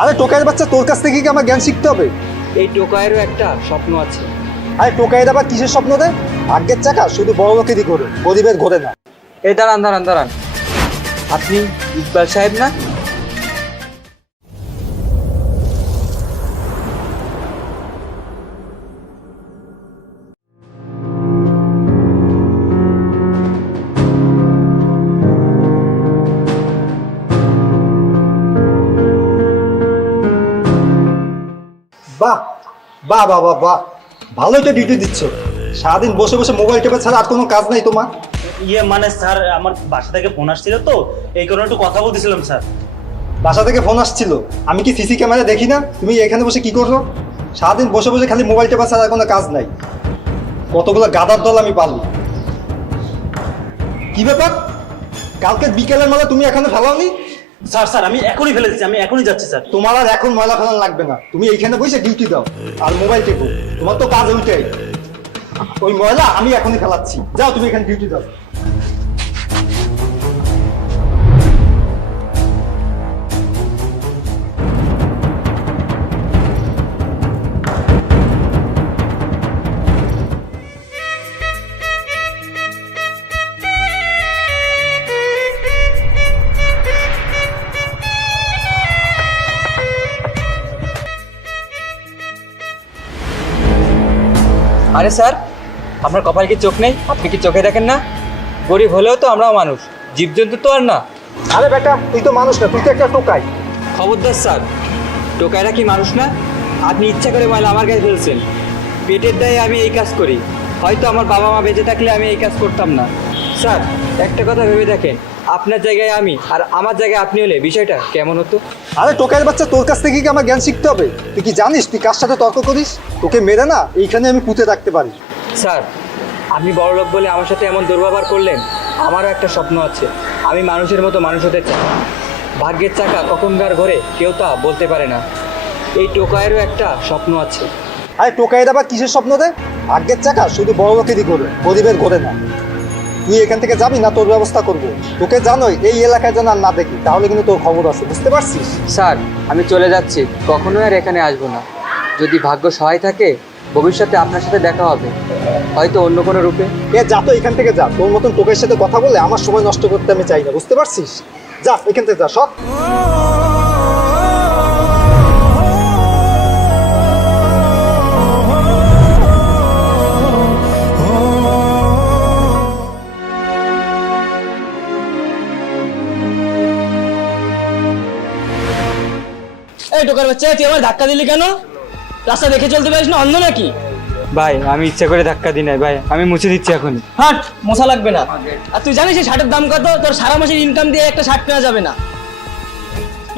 আরে টোকাইয়ের বাচ্চা, তোর কাছ থেকে কি আমার জ্ঞান শিখতে হবে? এই টোকাইয়েরও একটা স্বপ্ন আছে। আরে টোকাইয়ের আবার কিসের স্বপ্ন দেয়? ভাগ্যের চাকা শুধু বড় লোকেরই ঘোরে, গরিবের ঘোরে না। এই দাঁড়ান দাঁড়ান দাঁড়ান, আপনি ইকবাল সাহেব না? বাহ বাহ বাহ বাহ বাহ, ভালোই তো ডিউটি দিচ্ছ। সারাদিন বসে বসে মোবাইল টেপা ছাড়া আর কোনো কাজ নাই তোমার? মানে স্যার, আমার বাসা থেকে ফোন আসছিল তো, এই কারণে একটু কথা বলতেছিলাম স্যার। বাসা থেকে ফোন আসছিল? আমি কি সিসি ক্যামেরা দেখি না? তুমি এখানে বসে কি করছো? সারাদিন বসে বসে খালি মোবাইল টেপা ছাড়া আর কোনো কাজ নাই। কতগুলো গাদার দল আমি পালি। কি ব্যাপার, কালকে বিকেলের মেলা তুমি এখানে ফেলাওনি? স্যার স্যার, আমি এখনই ফেলে দিচ্ছি, আমি এখনই যাচ্ছি স্যার। তোমার আর এখন ময়লা ফেলান লাগবে না, তুমি এইখানে বসে ডিউটি দাও আর মোবাইল টেপো। তোমার তো কাজ ওইটাই। ওই ময়লা আমি এখনই ফেলাচ্ছি, যাও তুমি এখানে ডিউটি দাও। আরে স্যার, আপনার কপাল কি চোখ নেই? আপনি কি চোখে দেখেন না? গরিব হলেও তো আমরাও মানুষ, জীবজন্তু তো আর না। আরে বেটা, তুই তো মানুষ না, তুই তো একটা টোকাই। খবরদার স্যার, টোকাইরা কি মানুষ না? আপনি ইচ্ছা করে ময়লা আমার গায়ে ফেলছেন। পেটের দায়ে আমি এই কাজ করি, হয়তো আমার বাবা মা বেঁচে থাকলে আমি এই কাজ করতাম না। স্যার, একটা কথা ভেবে দেখেন, আপনার জায়গায় আমি আর আমার জায়গায় আপনি হলে বিষয়টা কেমন হতো? আরে টোকাইয়ের বাচ্চা, তোর কাছ থেকে কি আমার জ্ঞান শিখতে হবে? তুই কি জানিস তুই কার সাথে তর্ক করিস? তোকে মেরে না এইখানে আমি পুঁতে রাখতে পারি। স্যার, আপনি বড়লোক বলে আমার সাথে এমন দুর্ব্যবহার করলেন। আমারও একটা স্বপ্ন আছে, আমি মানুষের মতো মানুষ হতে চাই। ভাগ্যের চাকা কখনকার ঘরে কেউ তা বলতে পারে না। এই টোকাইয়েরও একটা স্বপ্ন আছে। আরে টোকাইয়ের আবার কিসের স্বপ্ন দেয়? ভাগ্যের চাকা শুধু বড় লোকেরই ঘোরে, গরিবের ঘোরে না। তুই এখান থেকে যাবি না, তোর ব্যবস্থা করবো। তোকে জানোই এই এলাকায় যেন আর না দেখি, তাহলে কিন্তু তোর খবর আছে, বুঝতে পারছিস? স্যার, আমি চলে যাচ্ছি, কখনোই আর এখানে আসবো না। যদি ভাগ্য সহায় থাকে, ভবিষ্যতে আপনার সাথে দেখা হবে, হয়তো অন্য কোনো রূপে। যা তো এখান থেকে যা, তোর মতন টোকের সাথে কথা বলে আমার সময় নষ্ট করতে আমি চাই না, বুঝতে পারছিস? যা এখান থেকে যা, সব। এই টোকার বাচ্চা, তুই আমার ধাক্কা দিলি কেন? রাস্তা দেখে চলতে পারিস না, অন্ধ নাকি? ভাই, আমি ইচ্ছা করে ধাক্কা দিই নাই ভাই, আমি মুছে দিচ্ছি এখনই। হাট, মশা লাগবে না। আর তুই জানিস এই শার্টের দাম কত? তোর সারা মাসের ইনকাম দিয়ে একটা শার্ট কেনা যাবে না।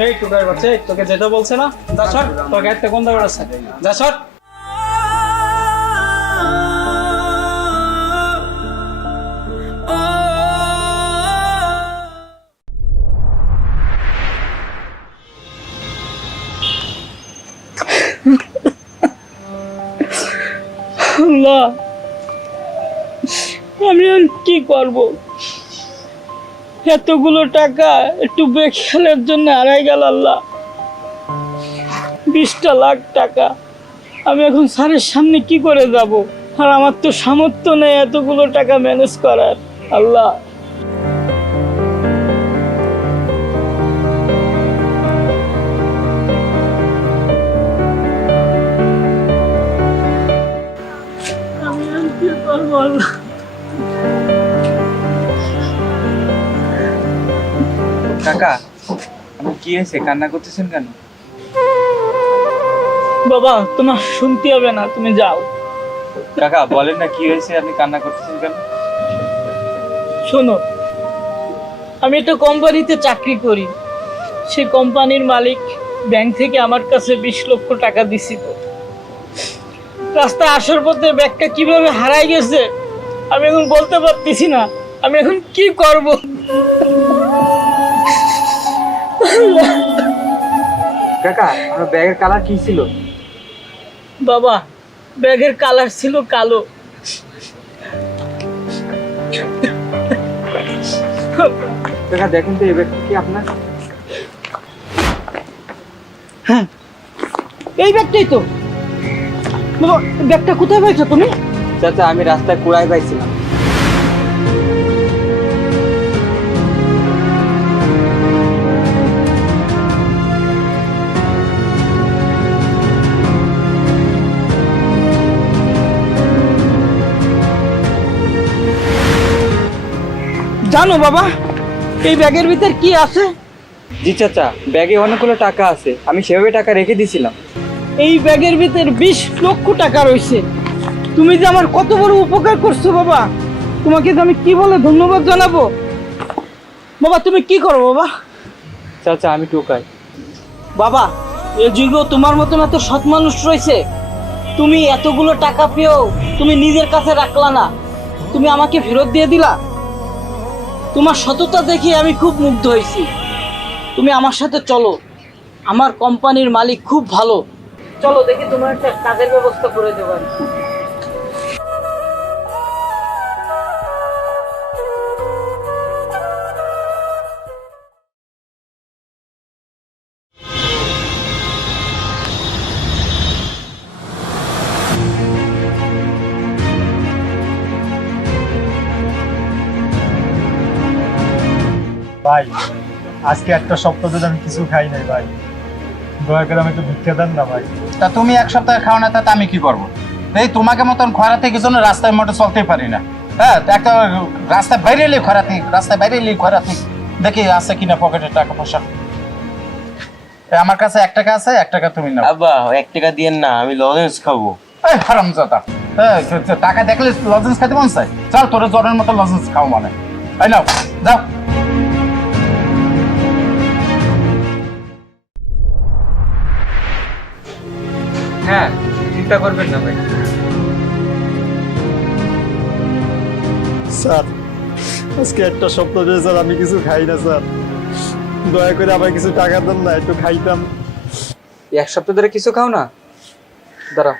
এই টোকার বাচ্চা, তোকে যেতে বলছে না? যা সর, তোর গাড়িতে কোন দাবার আছে? যা সর। আল্লাহ, আমি আর কি করব? এতগুলো টাকা একটু বেখেলের জন্য হারাই গেল। আল্লাহ, 20টা লাখ টাকা আমি এখন স্যারের সামনে কি করে যাব? আর আমার তো সামর্থ্য নেই এতগুলো টাকা ম্যানেজ করার। আল্লাহ, আমি আর কি করবো? আল্লাহ, কাকা, আপনি কি হয়েছে, কান্না করতেছেন কেন? বাবা, তোমার শুনতে হবে না, তুমি যাও। কাকা বলেন না, কি হয়েছে, আপনি কান্না করতেছেন কেন? শোনো, আমি একটা কোম্পানিতে চাকরি করি। সেই কোম্পানির মালিক ব্যাংক থেকে আমার কাছে 20 লক্ষ টাকা দিছিল। রাস্তায় আসার পথে ব্যাগটা কিভাবে হারাই গেছে আমি এখন বলতে পারতেছি না। আমি এখন কি করব? কাকা, আমার ব্যাগের কালার কি ছিল? বাবা, ব্যাগের কালার ছিল কালো। কাকা দেখেন তো, এই ব্যাগটা কি আপনার? হ্যাঁ, এই ব্যাগটাই তো। বাবা, ব্যাগটা কোথায় পাইছো তুমি? চাচা আমি রাস্তায় কুড়াই পাইছিলাম। জানো বাবা, এই ব্যাগের ভিতর কি আছে? জি চাচা, ব্যাগে অনেকগুলো টাকা আছে, আমি সেভাবে টাকা রেখে দিয়েছিলাম। এই ব্যাগের ভিতর 20 লক্ষ টাকা রয়েছে। তুমি যে আমার কত বড় উপকার করছো বাবা, তোমাকে যে আমি কি বলে ধন্যবাদ জানাবো। বাবা তুমি কি করো বাবা? চাচা আমি টোকাই। বাবা, এ যুগেও তোমার মতন এত সৎ মানুষ রয়েছে। তুমি এতগুলো টাকা পেয়েও তুমি নিজের কাছে রাখলা না, তুমি আমাকে ফেরত দিয়ে দিলা। তোমার সততা দেখে আমি খুব মুগ্ধ হয়েছি। তুমি আমার সাথে চলো, আমার কোম্পানির মালিক খুব ভালো। চলো দেখি তোমার একটা কাজের ব্যবস্থা করে দেবো আমি। ভাই, আজকে একটা সপ্তাহ ধরে আমি কিছু খাই নাই ভাই, দয়া করে আমি একটু ভিক্ষা দেন না ভাই। তা তুমি এক সপ্তাহ খাও না, তাতে আমি কি করবো? এই তোমাকে মতন খরাতে কিছু না, রাস্তায় মোটে চলতেই পারি না। হ্যাঁ, তো একটা রাস্তায় বাইরে এলেই খরাতে, রাস্তায় বাইরে এলেই খরাতে। দেখি আছে কিনা পকেটে টাকা পয়সা। আমার কাছে 1 টাকা আছে, 1 টাকা তুমি নাও। আব্বা 1 টাকা দিয়েন না, আমি লজেন্স খাবো। এই হারামজাদা, টাকা দেখলে লজেন্স খেতে মন চায়? চল তোর জ্বরের মতো লজেন্স খাও মানে। এই নাও, যাও। হ্যাঁ, চিন্তা করবেন না ভাই। স্যার, আজকে একটা সপ্তাহ ধরে স্যার আমি কিছু খাই না স্যার, দয়া করে আমার কিছু টাকা দেন না, একটু খাইতাম। এক সপ্তাহ ধরে কিছু খাও না? দাঁড়াও।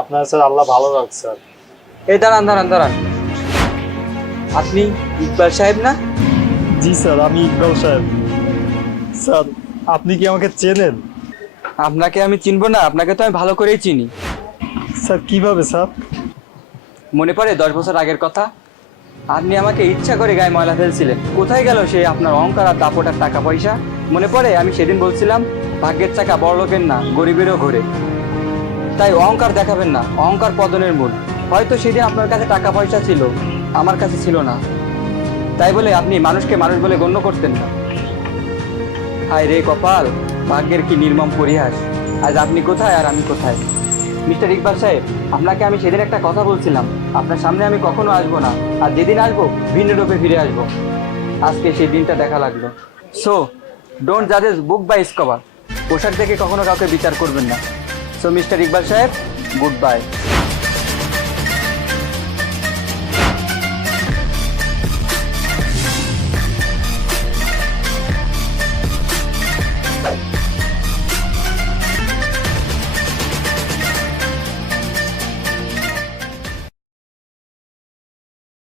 আপনার স্যার আল্লাহ ভালো রাখছে স্যার। এই দাঁড়ান দাঁড়ান দাঁড়ান, আপনি ইকবাল সাহেব না? জি স্যার, আমি ইকবাল সাহেব। স্যার, আপনি কি আমাকে চেনেন? আপনাকে আমি চিনবো না? আপনাকে তো আমি ভালো করেই চিনি। স্যার কিভাবে স্যার? মনে পড়ে 10 বছর আগের কথা? আপনি আমাকে ইচ্ছা করে গায়ে ময়লা ফেলছিলেন। কোথায় গেল সেই আপনার অহংকার আর দাপট আর টাকা পয়সা? মনে পড়ে আমি সেদিন বলছিলাম ভাগ্যের চাকা বড় লোকের না, গরিবেরও ঘোরে। তাই অহংকার দেখাবেন না, অহংকার পতনের মূল। হয়তো সেদিন আপনার কাছে টাকা পয়সা ছিল, আমার কাছে ছিল না, তাই বলে আপনি মানুষকে মানুষ বলে গণ্য করতেন না। হায় রে কপাল, ভাগ্যের কি নির্মম পরিহাস। আজ আপনি কোথায় আর আমি কোথায়? মিস্টার ইকবাল সাহেব, আপনাকে আমি সেদিন একটা কথা বলছিলাম, আপনার সামনে আমি কখনো আসবো না, আর যেদিন আসবো ভিন্ন রূপে ফিরে আসবো। আজকে সেই দিনটা দেখা লাগলো। সো ডোন্ট জাজেস বুক বাই ইটস কভার। পোশাক দেখে কখনো কাউকে বিচার করবেন না। সো মিস্টার ইকবাল সাহেব, গুড বাই।